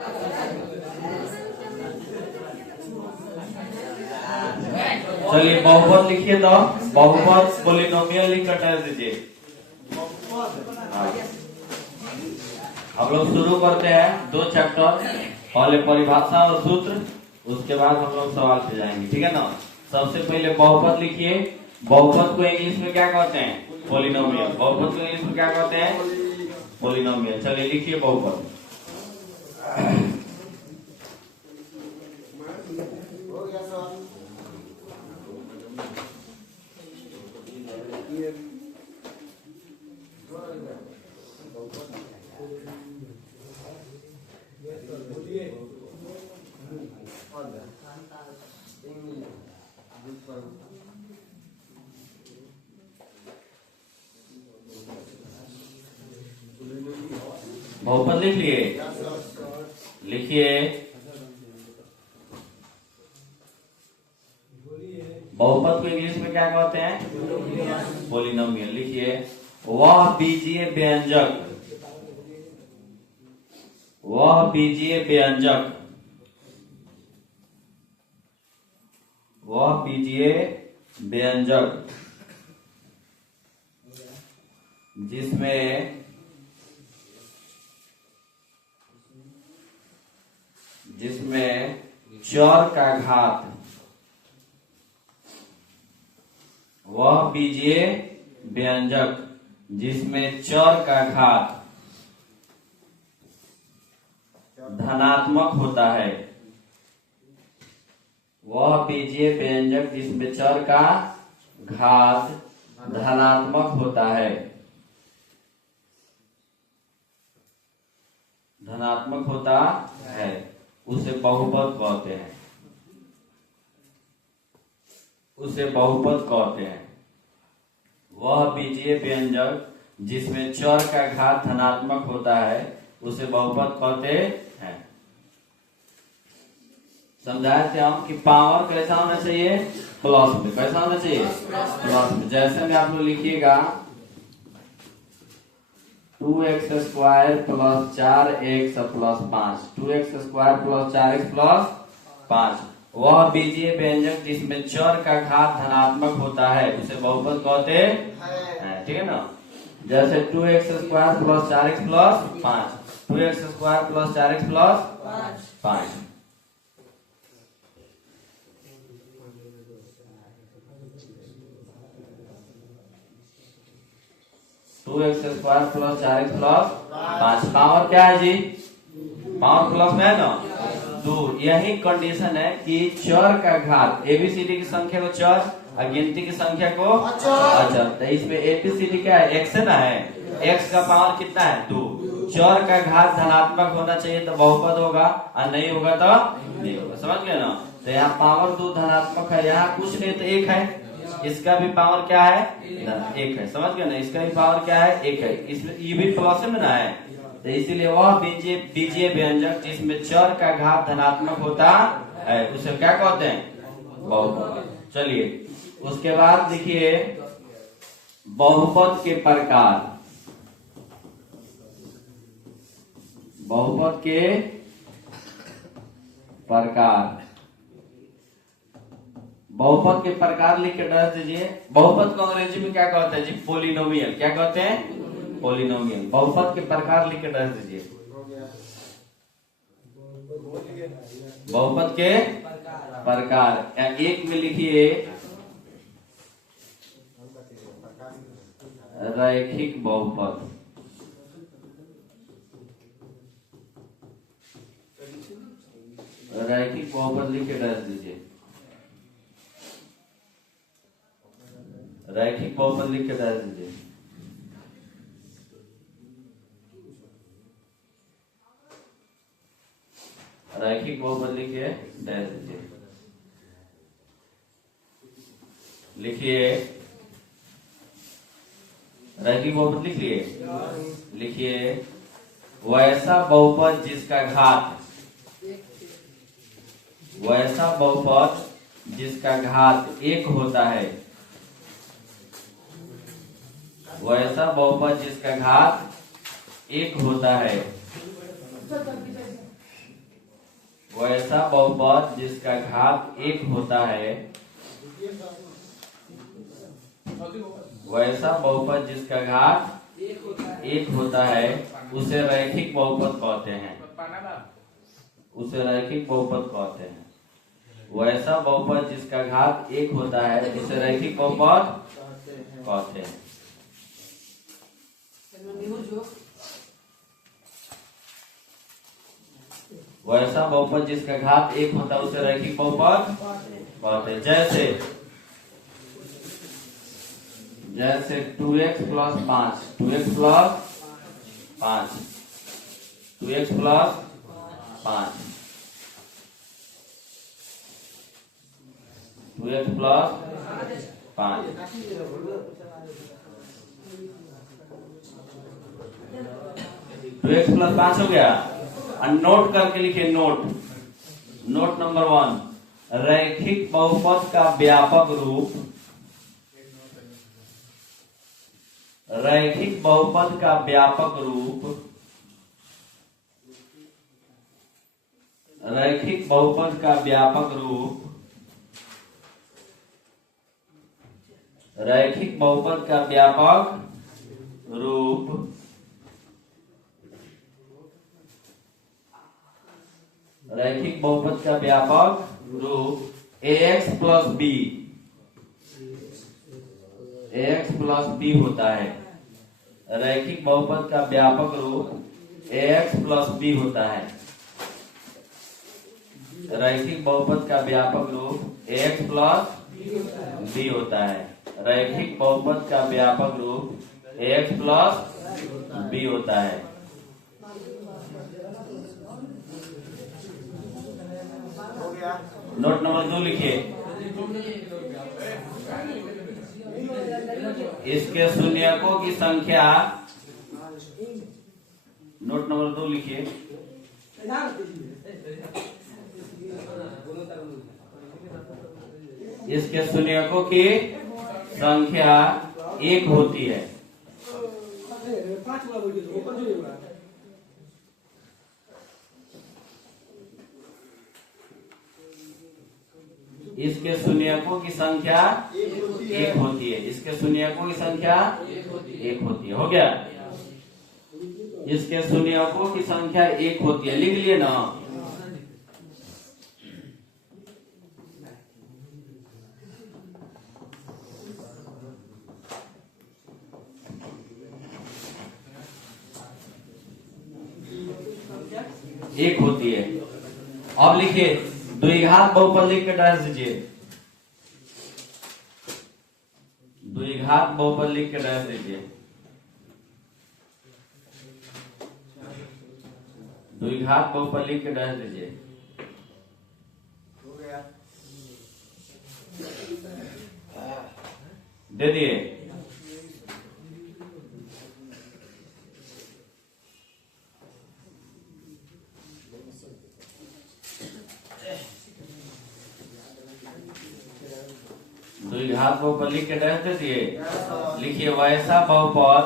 चलिए बहुपद लिखिए तो बहुपद पोलिनोमियल लिख कर डाल दीजिए। हम लोग शुरू करते हैं 2 चैप्टर, पहले परिभाषा और सूत्र, उसके बाद हम लोग सवाल पे जाएंगे, ठीक है ना। सबसे पहले बहुपद लिखिए। बहुपद को इंग्लिश में क्या कहते हैं? पोलिनोमियल। बहुपद को इंग्लिश में क्या कहते हैं? पोलिनोमियल। चलिए लिखिए बहुपद। बहुपद लिख लिए? लिखिए। बहुपद को इंग्लिश में क्या कहते हैं? पोलिनोमियल। लिखिए। वह बीजीय व्यंजक, वह बीजीय व्यंजक, वह बीजीय व्यंजक जिसमें चर का घात, वह बीजीय व्यंजक जिसमें चर का घात धनात्मक होता है, वह बीजीय व्यंजक जिसमें चर का घात धनात्मक होता है, धनात्मक होता है, उसे बहुपद कहते हैं, उसे बहुपद कहते हैं। वह बीजीय व्यंजक जिसमें चर का घात धनात्मक होता है उसे बहुपद कहते हैं। समझाए थे हम कि पावर कैसा होना चाहिए? प्लस में। कैसा होना चाहिए? प्लस में। जैसे में आप लोग लिखिएगा 2x square plus 4x plus 5, 2x square plus 4x plus 5। वह बीजीय व्यंजक जिसमें चर का घात धनात्मक होता है उसे बहुपद कहते हैं, ठीक है ना। जैसे 2x square plus 4x plus 5, 2x square plus 4x plus 5। Two x square plus 4x plus 5। Power क्या है जी? पावर प्लस में है ना। तो यही कंडीशन है कि चर का घात, एबीसीडी की संख्या को चर और गिनती की संख्या को अचर। तो इसमें एबीसीडी क्या है? एक्स है ना, है। एक्स का पावर कितना है? 2। चर का घात धनात्मक होना चाहिए तो बहुपद होगा, और नहीं होगा तो नहीं होगा। समझ गए ना। तो यहाँ पावर 2 धनात्मक है, यहाँ कुछ नहीं तो 1 है। इसका भी पावर क्या है? 1 है। समझ गए ना। इसका भी पावर क्या है? 1 है। इसमें ये भी प्लस में ना है, तो इसीलिए वह बीजीय व्यंजक जिसमें चर का घात धनात्मक होता है उसे क्या कहते हैं? बहुपद। चलिए उसके बाद देखिए बहुपद के प्रकार। बहुपद के प्रकार, बहुपद के प्रकार लिख के डाल दीजिए। बहुपद को अंग्रेजी में क्या कहते हैं जी? पोलिनोमियल। क्या कहते हैं? पोलिनोमियल। बहुपद के प्रकार लिख के डाल दीजिए। बहुपद के प्रकार एक में लिखिए रैखिक बहुपद। रैखिक बहुपद लिख के डाल दीजिए। रैखिक बहुपद लिख के डाल दीजिए। रैखिक बहुपद लिख के डाल दीजिए। लिखिए रैखिक बहुपद लिख लिए? लिखिए वैसा बहुपद जिसका घात, वैसा बहुपद जिसका घात 1 होता है, वैसा बहुपद जिसका घात 1 होता है वैसा बहुपद जिसका घात 1 होता है, वैसा बहुपद जिसका घात 1 होता है उसे रैखिक बहुपद कहते हैं, उसे रैखिक बहुपद कहते हैं। वैसा बहुपद जिसका घात 1 होता है उसे रैखिक बहुपद कहते हैं। वैसा बहुपद जिसका घात 1 होता है उसे रैखिक बहुपद कहते हैं। जैसे 2x plus 5, 2x plus 5, 2x plus 5, 2x plus 5। 2x plus 5 हो गया। और नोट करके लिखिए, नोट नंबर 1, रैखिक बहुपद का व्यापक रूप, रैखिक बहुपद का व्यापक रूप, रैखिक बहुपद का व्यापक रूप, रैखिक बहुपद का व्यापक रूप रैखिक बहुपद का व्यापक रूप ax plus b, ax plus b होता है। रैखिक बहुपद का व्यापक रूप ax प्लस b होता है। रैखिक बहुपद का व्यापक रूप ax प्लस b होता है। रैखिक बहुपद का व्यापक रूप ax प्लस b होता है। नोट नंबर 2 लिखिए, इसके शून्यकों की संख्या, नोट नंबर 2 लिखिए, इसके शून्यकों की संख्या 1 होती है। इसके शून्यकों की संख्या 1 होती है। इसके शून्यकों की संख्या 1 होती है। हो गया। इसके शून्यकों की संख्या 1 होती है, लिख लिए ना। एक होती है। अब लिखिए, द्विघात बहुपद लिख के डाल दीजिए, द्विघात बहुपद लिख के डाल दीजिए, द्विघात बहुपद लिख के डाल दीजिए। दे दिए। द्विघात बहुपद लिख के डाल दीजिए। लिखिए, वैसा बहुपद,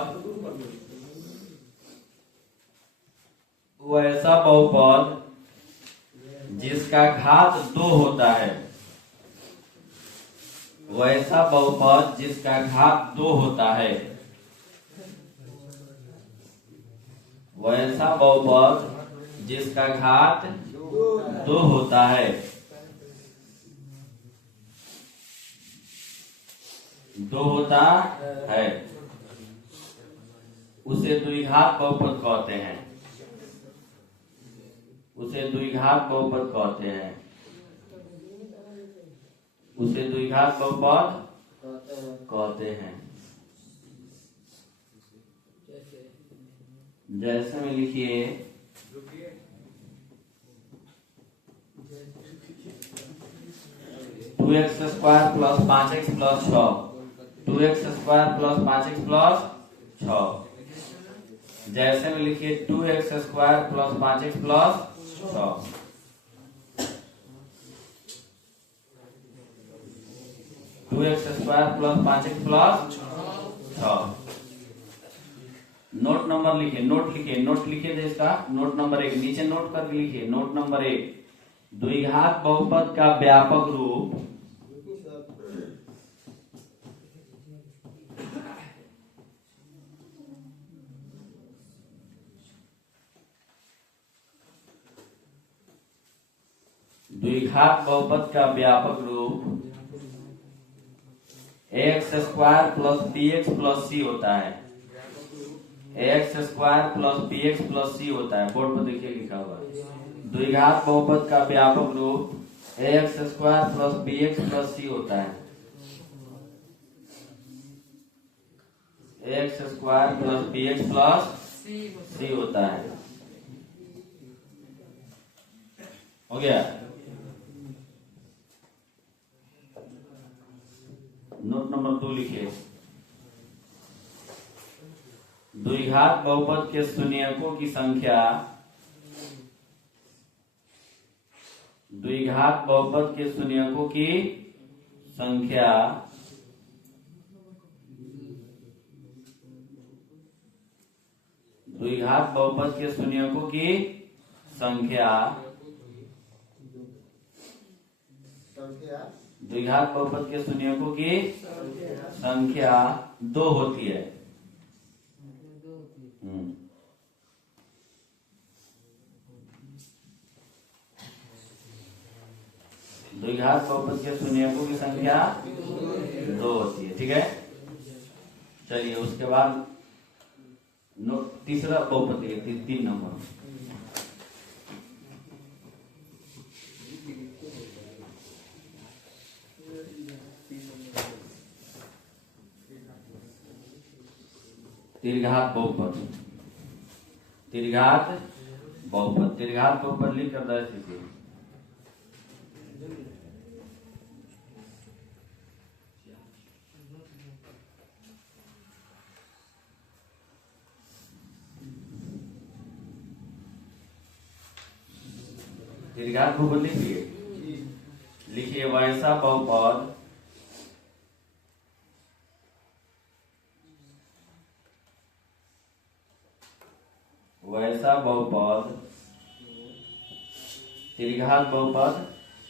वैसा बहुपद जिसका घात 2 होता है, वैसा बहुपद जिसका घात 2 होता है, वैसा बहुपद जिसका घात 2 होता है, 2 होता है, उसे द्विघात बहुपद कहते हैं, उसे द्विघात बहुपद कहते हैं, उसे द्विघात बहुपद कहते हैं। जैसे में लिखिए, 2x square plus 5x plus 6, 2x square plus 5x plus 6। जैसे में लिखिए, 2x square plus 5x plus 6, 2x square plus 5x plus 6। Note number लिखिए, नोट लिखिए, नोट लिखिए इसका। नोट नंबर 1 नीचे नोट करके लिखिए। नोट नंबर 1, द्विघात बहुपद का व्यापक रूप द्विघात बहुपद का व्यापक रूप X square plus B X plus C होता है। X square plus B X plus C होता है। बोर्ड पर देखिए लिखा हुआ है द्विघात बहुपद का व्यापक रूप X square plus B X plus C होता है। X square plus B X plus C होता है। हो गया। नोट नंबर 2 लिखिए। द्विघात बहुपद के शून्यकों की संख्या द्विघात बहुपद के शून्यकों की संख्या द्विघात बहुपद के शून्यकों की संख्या द्विघात बहुपद के शून्यकों की संख्या 2 होती है। द्विघात बहुपद के शून्यकों की संख्या 2 होती है। ठीक है। चलिए उसके बाद तीसरा बहुपद 3 नंबर त्रिघात बहुपद। त्रिघात बहुपद त्रिघात बहुपद लिख कर दर्ज कीजिए। त्रिघात बहुपद लिखिए। लिखिए वैसा बहुपद वैसा बहुपद त्रिघात बहुपद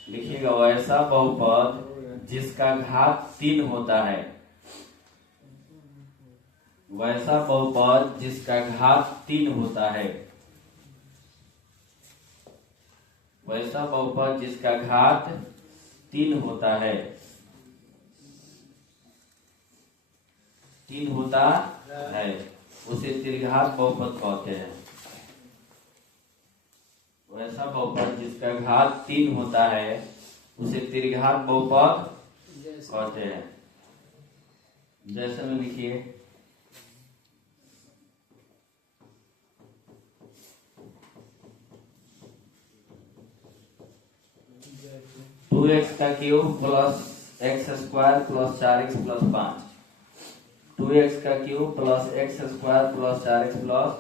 लिखिएगा। वैसा बहुपद जिसका घात 3 होता है। वैसा बहुपद जिसका घात 3 होता है। वैसा बहुपद जिसका घात 3 होता है। 3 होता है उसे त्रिघात बहुपद कहते हैं। वैसा बहुपद जिसका घात 3 होता है उसे त्रिघात बहुपद कहते हैं। जैसे में लिखिए 2x का cube plus x square plus 4x plus 5। 2x का cube plus x square plus 4x plus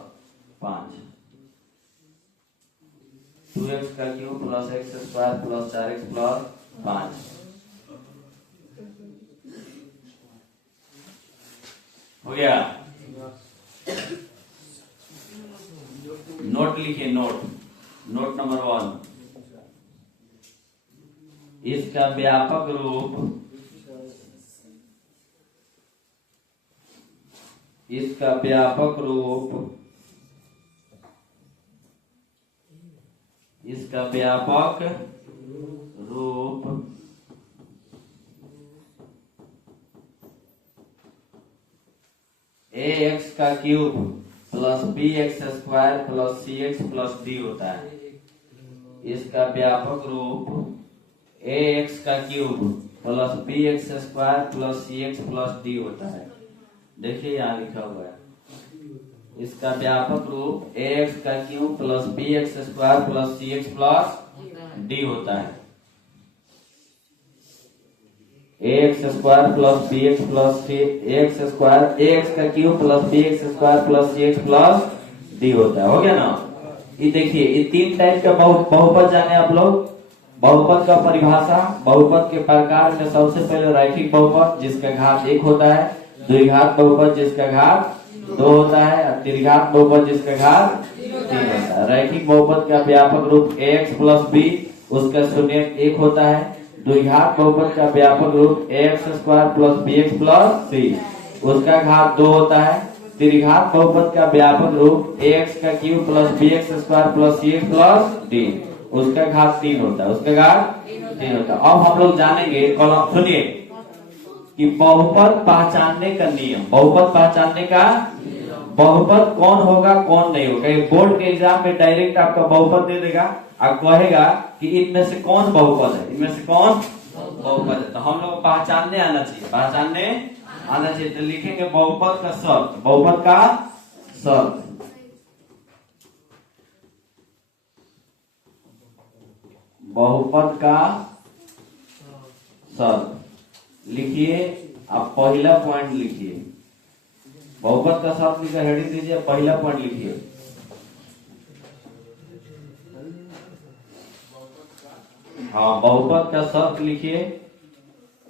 5। 2x का cube plus x square plus 4x plus 5। हो गया। नोट लिखिए। नोट नंबर 1 इसका व्यापक रूप इसका व्यापक रूप इसका व्यापक रूप ax का cube plus bx square plus cx plus d होता है। इसका व्यापक रूप ax का cube plus bx square plus cx plus d होता है। देखिए यहाँ लिखा हुआ है इसका व्यापक रूप ax का cube plus bx square plus cx plus d होता है। ax square plus bx plus ax square ax का cube plus bx square plus cx plus d होता है। हो गया ना। ये देखिए ये 3 टाइप का बहुपद जाने आप लोग। बहुपद का परिभाषा बहुपद के प्रकार में सबसे पहले रैखिक बहुपद जिसका घात 1 होता है। द्विघात बहुपद जिसका घात 2 होता है और त्रिघात बहुपद जिसका घात 3 होता है। रैखिक बहुपद का व्यापक रूप ax प्लस b उसका शून्य एक होता है। द्विघात बहुपद का व्यापक रूप ax² plus bx plus c, उसका घात 2 होता है। त्रिघात बहुपद का व्यापक रूप ax³ plus bx² plus cx plus d, उसका घात 3 होता है। उसका घात 3 होता है। अब हम लोग जानेंगे कॉलम, सुनिए कि बहुपद पहचानने का नियम, बहुपद पहचानने का, बहुपद कौन होगा कौन नहीं होगा। बोर्ड के एग्जाम में डायरेक्ट आपका बहुपद दे देगा और कहेगा कि इनमें से कौन बहुपद है, इनमें से कौन बहुपद है। तो हम लोग पहचानने आना चाहिए, पहचानने आना चाहिए। तो लिखेंगे बहुपद का शर्त, बहुपद का शर्त, बहुपद का शर्त लिखिए। आप पहला पॉइंट लिखिए, बहुपद का शर्त लिखकर हेडिंग दीजिए, पहला पॉइंट लिखिए। हाँ, बहुपद का शर्त लिखिए,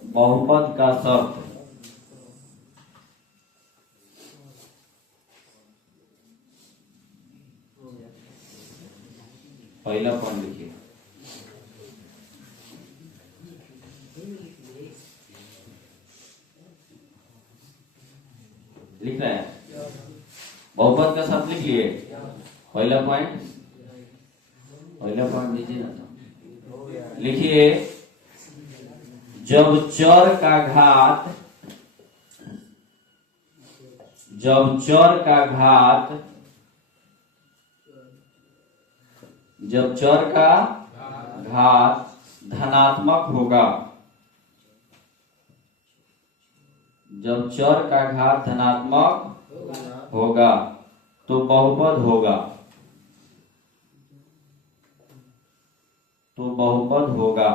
बहुपद का शर्त। पहला पॉइंट लिखिए। लिख रहे हैं, बहुपद का शब्द लिख लिए। पहला पॉइंट, पहला पॉइंट लीजिए ना, तो लिखिए जब चर का घात, जब चर का घात, जब चर का घात धनात्मक होगा, जब चर का घात धनात्मक होगा तो बहुपद होगा, तो बहुपद होगा।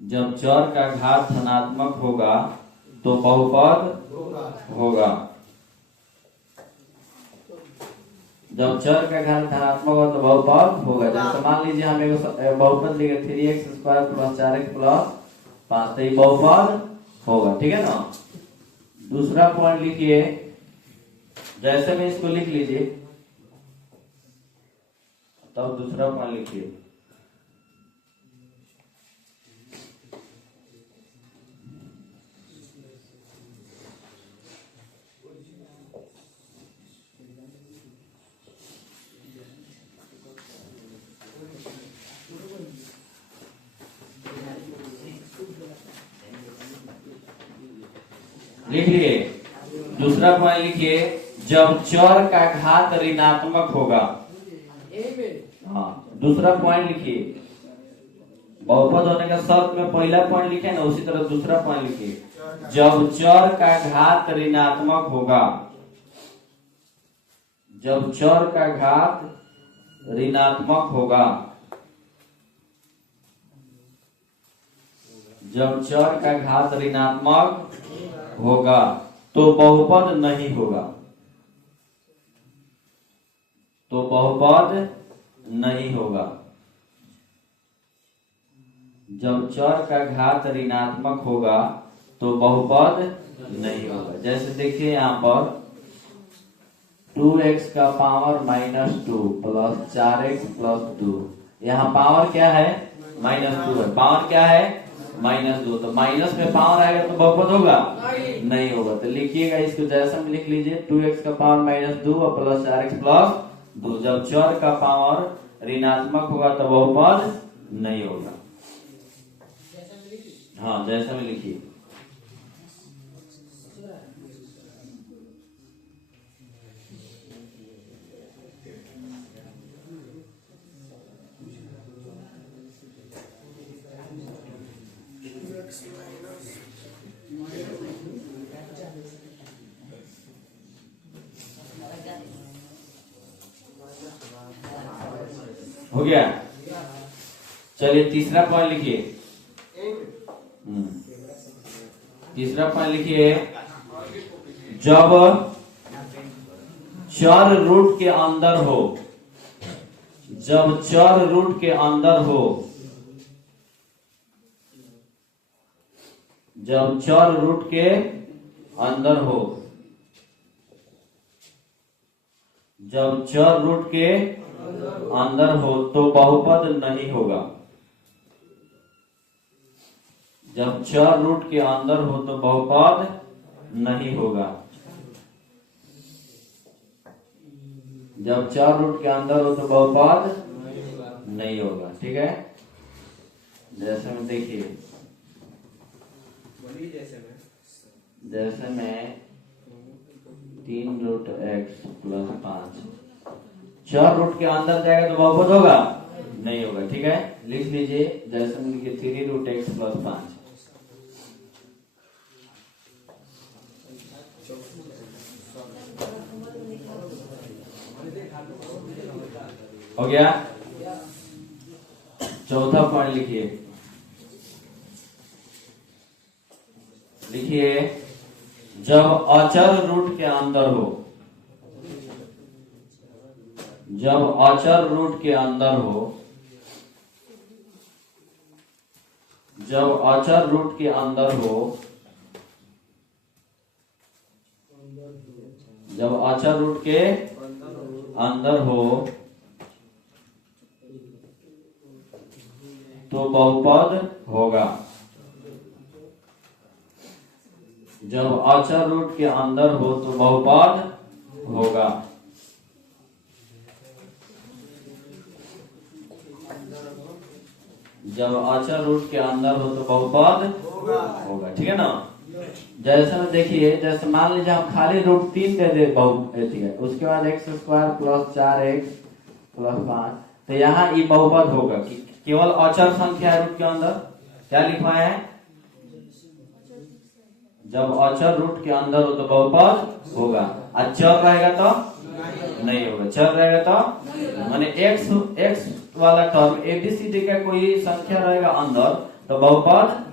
जब चर का घात धनात्मक होगा तो बहुपद होगा। जब चर का घात धनात्मक होगा तो बहुपद होगा। जैसे मान लीजिए हम एक बहुपद लिखे 3x² प्लस 4x प्लस 5, तो ये बहुपद होगा, ठीक है ना। दूसरा पॉइंट लिखिए, जैसे में इसको लिख लीजिए, तब दूसरा पॉइंट लिखिए। लिख लिए। दूसरा पॉइंट लिखिए, जब चर का घात ऋणात्मक होगा। हाँ, दूसरा पॉइंट लिखिए, बहुपद होने का शर्त में पहला पॉइंट लिखे ना, उसी तरह दूसरा पॉइंट लिखिए, जब चर का घात ऋणात्मक होगा, जब चर का घात ऋणात्मक होगा, जब चर का घात ऋणात्मक होगा तो बहुपद नहीं होगा, तो बहुपद नहीं होगा। जब चर का घात ऋणात्मक होगा तो बहुपद नहीं होगा। जैसे देखिए यहाँ पर 2x का पावर -2 प्लस 4x प्लस 2, यहाँ पावर क्या है -2 है, पावर क्या है -2, तो माइनस में पावर आएगा तो बहुपद होगा नहीं होगा। तो लिखिएगा इसको, जैसे में लिख लीजिए 2x का पावर -2 और प्लस 4x प्लस 2। जब चर का पावर ऋणात्मक होगा तो बहुपद नहीं होगा। हाँ, जैसे में लिखिए। हो गया। चलिए तीसरा पॉइंट लिखिए। तीसरा पॉइंट लिखिए, जब चर रूट के अंदर हो, जब चर रूट के अंदर हो, जब चर रूट के अंदर हो, जब चर रूट के अंदर हो तो बहुपद नहीं होगा। जब चर रूट के अंदर हो तो बहुपद नहीं होगा। जब चर रूट के अंदर हो तो बहुपद नहीं होगा। ठीक है, जैसे में देखिए, जैसे में 3√x+5 चर रूट के अंदर जाएगा तो बहुपद होगा नहीं होगा। ठीक है, लिख लीजिए, जैसे में लिखिए 3√x+5 हो गया। चौथा पॉइंट लिखिए, लिखिए जब अचर रूट के अंदर हो, जब अचर रूट के अंदर हो, जब अचर रूट के अंदर हो, जब अचर रूट के अंदर हो तो बहुपद होगा। जब अचर रूट के अंदर हो तो बहुपद होगा। जब अचर रूट के अंदर हो तो बहुपद होगा। ठीक है ना। जैसे में देखिए, जैसे मान लीजिए हम खाली √3 दे दे बहुपद है, उसके बाद x² + 4x+5, तो यहाँ ये बहुपद होगा कि केवल अचर संख्या है रूट के अंदर। क्या लिखवाया है? जब अचर रूट के अंदर हो तो बहुपद होगा, और चर रहेगा तो नहीं होगा। चर रहेगा तो माने x वाला टर्म ABCD का कोई संख्या रहेगा अंदर तो बहुपद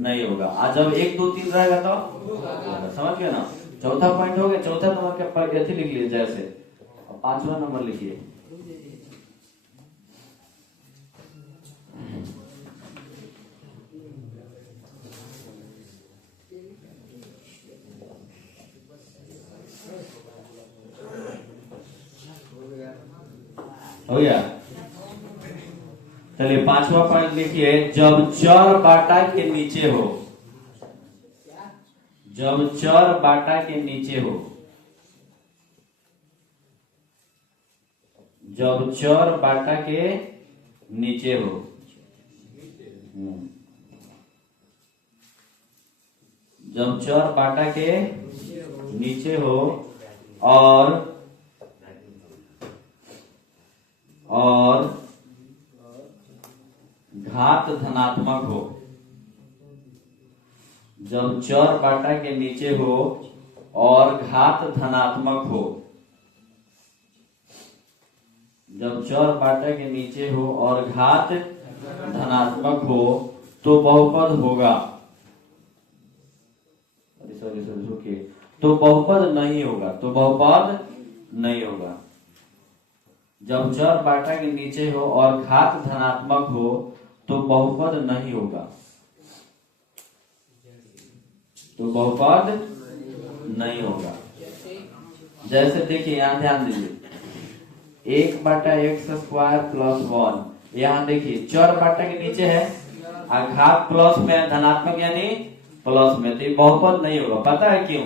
नहीं होगा, और जब 1 2 3 रहेगा तो होगा। समझ गए ना। चौथा पॉइंट हो गया। चौथा नंबर के पर लिख लीजिए, जैसे पांचवा नंबर लिखिए, हो गया। चलिए पांचवा पॉइंट लिखिए, जब चर बाटा के नीचे हो, जब चर बाटा के नीचे हो, जब चर बाटा के नीचे हो, जब चर बाटा के नीचे हो और घात धनात्मक हो। जब चर बाटा के नीचे हो और घात धनात्मक हो, जब चर बाटा के नीचे हो और घात धनात्मक हो तो बहुपद होगा। सॉरी रुकिए, तो बहुपद नहीं होगा, तो बहुपद नहीं होगा। जब चर बाटा के नीचे हो और घात धनात्मक हो तो बहुपद नहीं होगा, तो बहुपद नहीं होगा। जैसे देखिए, यहाँ ध्यान दीजिए, 1/x² + 1, यहाँ देखिए चर बाटा के नीचे है और घात प्लस में, धनात्मक यानी प्लस में, तो ये बहुपद नहीं होगा। पता है क्यों?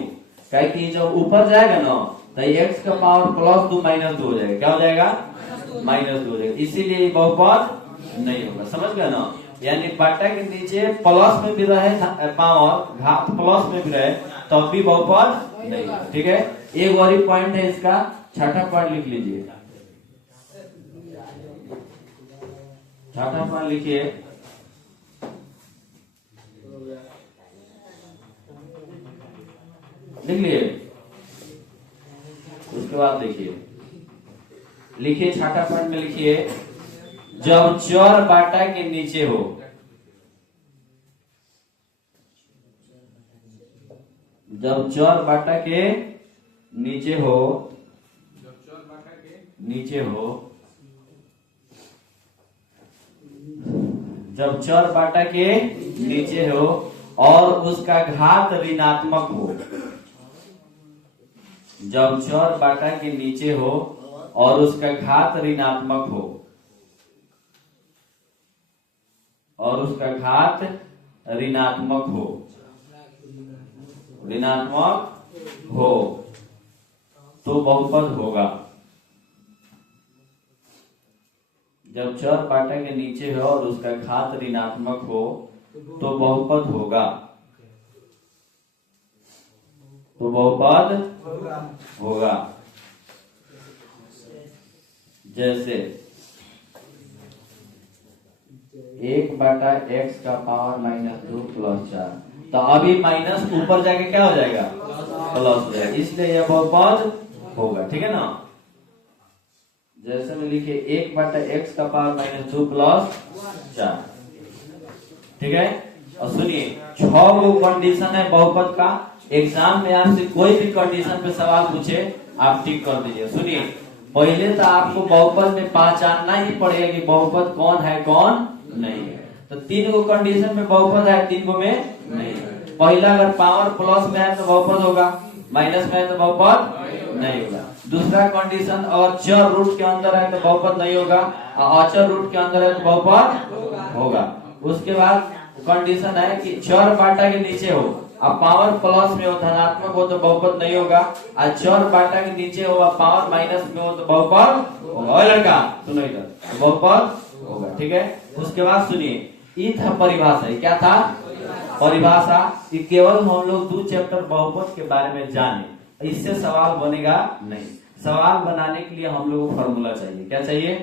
क्या कि जब ऊपर जाएगा ना तो x का पावर +2 -2 हो जाएगा। क्या हो जाएगा? -2 हो जाएगा, इसीलिए बहुपद नहीं होगा। समझ गए ना। यानी बाटा के नीचे प्लस में भी रहे पावर, घात प्लस में भी रहे, तब भी बहुपद नहीं होगा। ठीक है, एक और पॉइंट है इसका, छठा पॉइंट लिख लीजिए। छठा पॉइंट लिखिए, लिख लिए। उसके बाद देखिए, लिखिए छठा पॉइंट में लिखिए, जब चर बाटा के नीचे हो, जब चर बाटा के नीचे हो, नीचे हो, जब चर बाटा के नीचे हो और उसका घात ऋणात्मक हो, जब चर बाटा के नीचे हो और उसका घात ऋणात्मक हो, और उसका घात ऋणात्मक हो, ऋणात्मक हो तो बहुपद होगा। जब चर बाटा के नीचे हो और उसका घात ऋणात्मक हो तो बहुपद होगा, तो बहुपद होगा। जैसे 1/x का पावर -2 + 4, तो अभी माइनस ऊपर जाके क्या हो जाएगा, प्लस हो जाएगा, इसलिए यह बहुपद होगा। ठीक है ना। जैसे में लिखे 1/x का पावर -2 + 4। ठीक है। और सुनिए 6 गो कंडीशन है बहुपद का। एग्जाम में आपसे कोई भी कंडीशन पे सवाल पूछे आप टिक कर दीजिए। सुनिए पहले तो आपको बहुपद में पहचानना ही पड़ेगा कि बहुपद कौन है कौन नहीं है। तो 3 गो कंडीशन में बहुपद है, 3 गो में नहीं है। पहला अगर पावर प्लस में है तो बहुपद होगा, माइनस में है तो बहुपद नहीं होगा। दूसरा कंडीशन और चर रूट के अंदर है तो बहुपद नहीं होगा, और अचर रूट के अंदर है तो बहुपद होगा। उसके बाद कंडीशन है कि चर बाटा के नीचे हो, अब पावर प्लस में हो धनात्मक हो तो बहुपद नहीं होगा, और चर बाटा के नीचे हो और पावर माइनस में हो तो बहुपद होगा। लड़का सुनो इधर, तो बहुपद होगा। ठीक है। उसके बाद सुनिए ये था परिभाषा। क्या था परिभाषा? ये केवल हम लोग 2 चैप्टर बहुपद के बारे में जाने, इससे सवाल बनेगा नहीं। सवाल बनाने के लिए हम लोग को फॉर्मूला चाहिए। क्या चाहिए?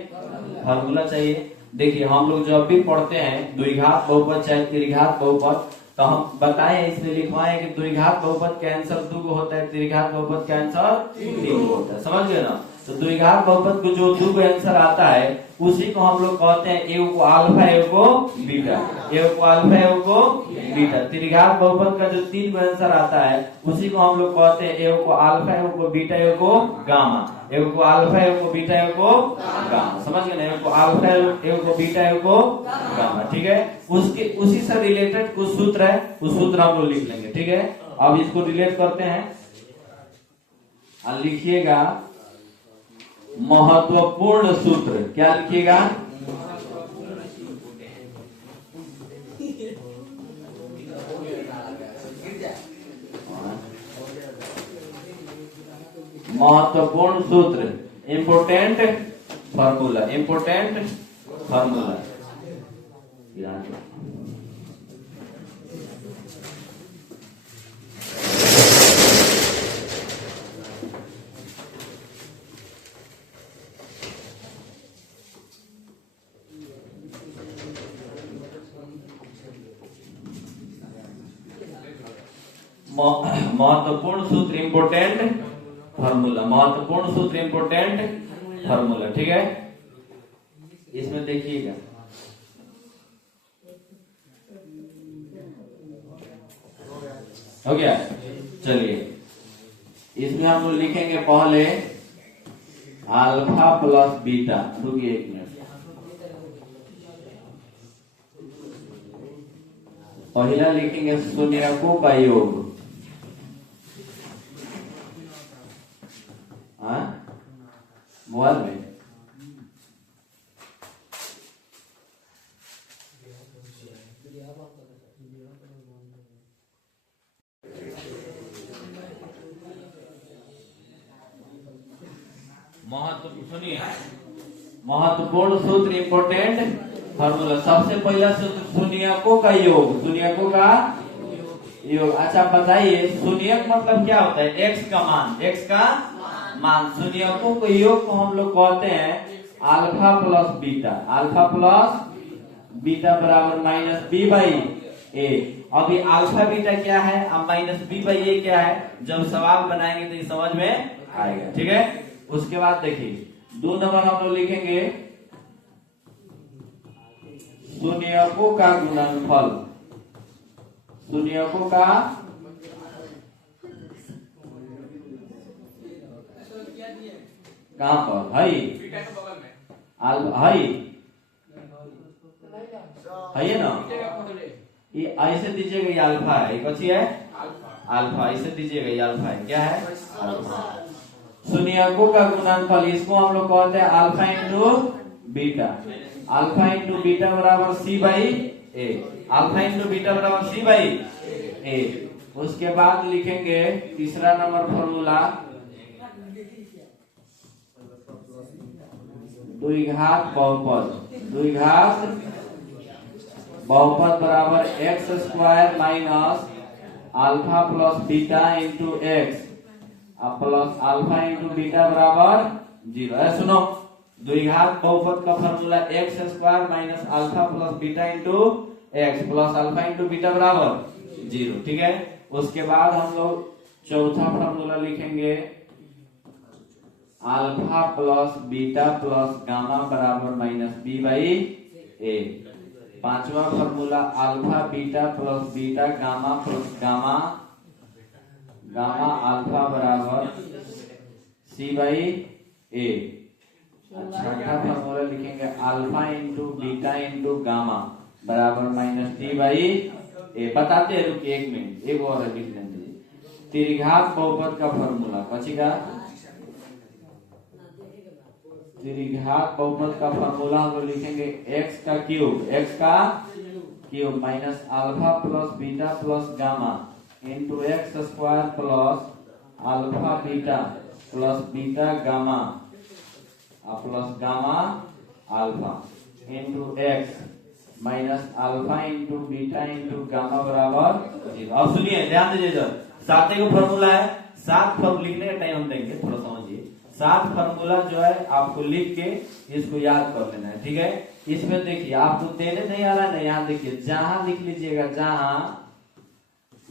फॉर्मूला चाहिए। देखिए हम लोग जब भी पढ़ते हैं द्विघात बहुपद चाहे त्रिघात बहुपद, तो हम बताएं इसमें लिखवाएं कि द्विघात बहुपद का आंसर 2 होता है, त्रिघात बहुपद का आंसर 3 होता है। समझ गए ना। तो द्विघात बहुपद को जो 2 आंसर आता है उसी को हम लोग कहते हैं ए को अल्फा ए को बीटा, ए को अल्फा ए को बीटा। त्रिघात बहुपद का जो 3 आंसर आता है उसी को हम लोग कहते हैं ए को अल्फा ए को बीटा ए को गामा, ए को अल्फा ए को बीटा ए को गामा। समझ गए ना। ए को अल्फा ए को बीटा ए को गामा। ठीक है। उसके उसी से रिलेटेड कुछ सूत्र है, उस सूत्र हम लोग लिख लेंगे। ठीक है। अब इसको रिलेट करते हैं। लिखिएगा महत्वपूर्ण सूत्र। क्या लिखिएगा? महत्वपूर्ण सूत्र, इंपोर्टेंट फॉर्मूला, इंपोर्टेंट फॉर्मूला। महत्वपूर्ण सूत्र, इंपोर्टेंट फॉर्मूला, महत्वपूर्ण सूत्र, इंपोर्टेंट फॉर्मूला। ठीक है। इसमें देखिएगा हो गया। चलिए इसमें हम लोग लिखेंगे पहले अल्फा प्लस बीटा। रुकिए 1 मिनट। पहला लिखेंगे शून्यकों का योग। मोबाइल में सुनिए महत्वपूर्ण सूत्र, इंपोर्टेंट फॉर्मूला। सबसे पहला सूत्र शून्यकों का योग, शून्यकों का योग। अच्छा बताइए शून्यक मतलब क्या होता है? एक्स का मान, एक्स का मान। शून्यकों के योग को हम लोग कहते हैं alpha plus beta, alpha plus beta बराबर -b/a। अभी अल्फा बीटा क्या है, अब -b/a क्या है, जब सवाल बनाएंगे तो ये समझ में आएगा। ठीक है। उसके बाद देखिए 2 नंबर हम लोग लिखेंगे शून्यकों का गुणनफल, शून्यकों का कहां पर है? है ना। ये ऐसे दीजिएगा, ये अल्फा है, ये कौन सी है? अल्फा। ऐसे दीजिएगा, ये अल्फा है। क्या है? अल्फा। शून्यकों का गुणनफल, इसको हम लोग कहते हैं alpha into beta. Alpha into beta बराबर C by A. Alpha into beta बराबर सी बाई ए। उसके बाद लिखेंगे तीसरा नंबर फॉर्मूला, द्विघात बहुपद। द्विघात बहुपद बराबर x square minus alpha plus beta into X plus alpha into beta बराबर 0। सुनो, द्विघात बहुपद का formula x square minus alpha plus beta into X plus alpha into beta बराबर 0। ठीक है। उसके बाद हम लोग चौथा फॉर्मूला लिखेंगे, alpha plus beta plus gamma बराबर माइनस बी बाई ए। पांचवा formula alpha beta plus beta gamma plus gamma, gamma alpha बराबर सी बाई ए। छठा फॉर्मूला लिखेंगे alpha into beta into gamma बराबर माइनस डी बाई ए। बताते हैं, रुकिए 1 मिनट, एक और लिख लेंगे। त्रिघात बहुपद का फॉर्मूला बचेगा, त्रिघात बहुपद का फॉर्मूला हम लोग लिखेंगे x का cube minus alpha plus beta plus gamma into x square plus alpha beta plus beta gamma plus gamma alpha into x minus alpha into beta into gamma बराबर 0। अब सुनिए, ध्यान दीजिए, जब 7 को फॉर्मूला है, 7 फॉर्मूला लिखने का टाइम हम देंगे, थोड़ा समझिए। 7 फॉर्मूला जो है आपको लिख के इसको याद कर लेना है। ठीक है। इसमें देखिए, आपको देने नहीं आ रहा है ना, यहाँ देखिए, जहां लिख लीजिएगा, जहां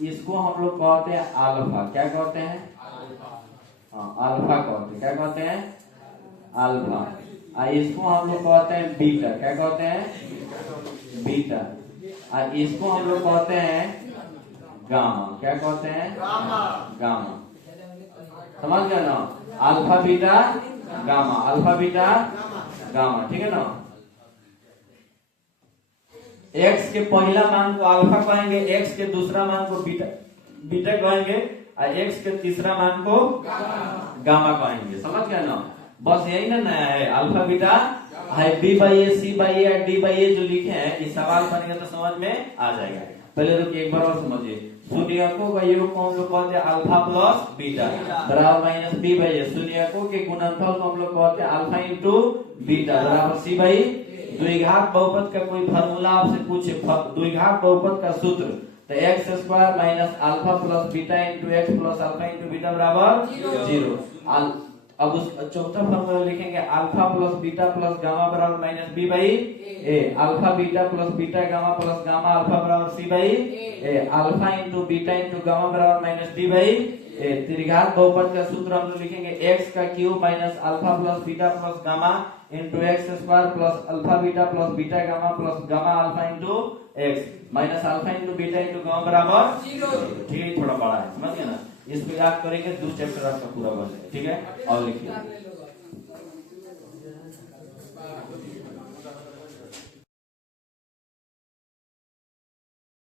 इसको हम लोग कहते हैं अल्फा। क्या कहते हैं? हाँ, अल्फा कहते हैं। क्या कहते हैं? अल्फा। इसको हम लोग कहते हैं बीटा। क्या कहते हैं? बीटा। इसको हम लोग कहते हैं गामा। क्या कहते हैं? गामा। समझ गए ना? Alpha beta gamma, alpha beta gamma. ठीक है ना? एक्स के पहला मान को अल्फा कहेंगे, एक्स के दूसरा मान को बीटा कहेंगे, और एक्स के तीसरा मान को गामा कहेंगे। समझ गए ना? बस यही ना नया है, अल्फा बीटा है, B by A, C by A, D by A जो लिखे हैं, इस सवाल बनेगा तो समझ में आ जाएगा। पहले रुकिए, एक बार और समझिए। शून्यकों का योग को हम लोग कहते हैं अल्फा प्लस बीटा बराबर माइनस बी बाई ए। शून्यकों के गुणनफल को हम लोग कहते हैं अल्फा इंटू बीटा बराबर सी बाई। द्विघात बहुपद का कोई फार्मूला आपसे पूछे, द्विघात बहुपद का सूत्र, तो X square minus alpha plus beta into X plus alpha into beta बराबर 0। अब उस चौथा फॉर्मूला लिखेंगे, alpha plus beta plus gamma बराबर minus B by A. Alpha beta plus beta gamma plus gamma alpha बराबर C by A. Alpha into beta into gamma बराबर minus D by A. त्रिघात बहुपद का सूत्र हम लोग लिखेंगे, एक्स का cube minus alpha plus beta plus gamma into x square plus alpha beta plus beta gamma plus gamma alpha into x minus alpha into beta into gamma बराबर 0। ठीक है, थोड़ा बड़ा है, समझ गए ना? इसको याद करेंगे, 2 चैप्टर आपका पूरा बन जाएगा। ठीक है, और लिखिए।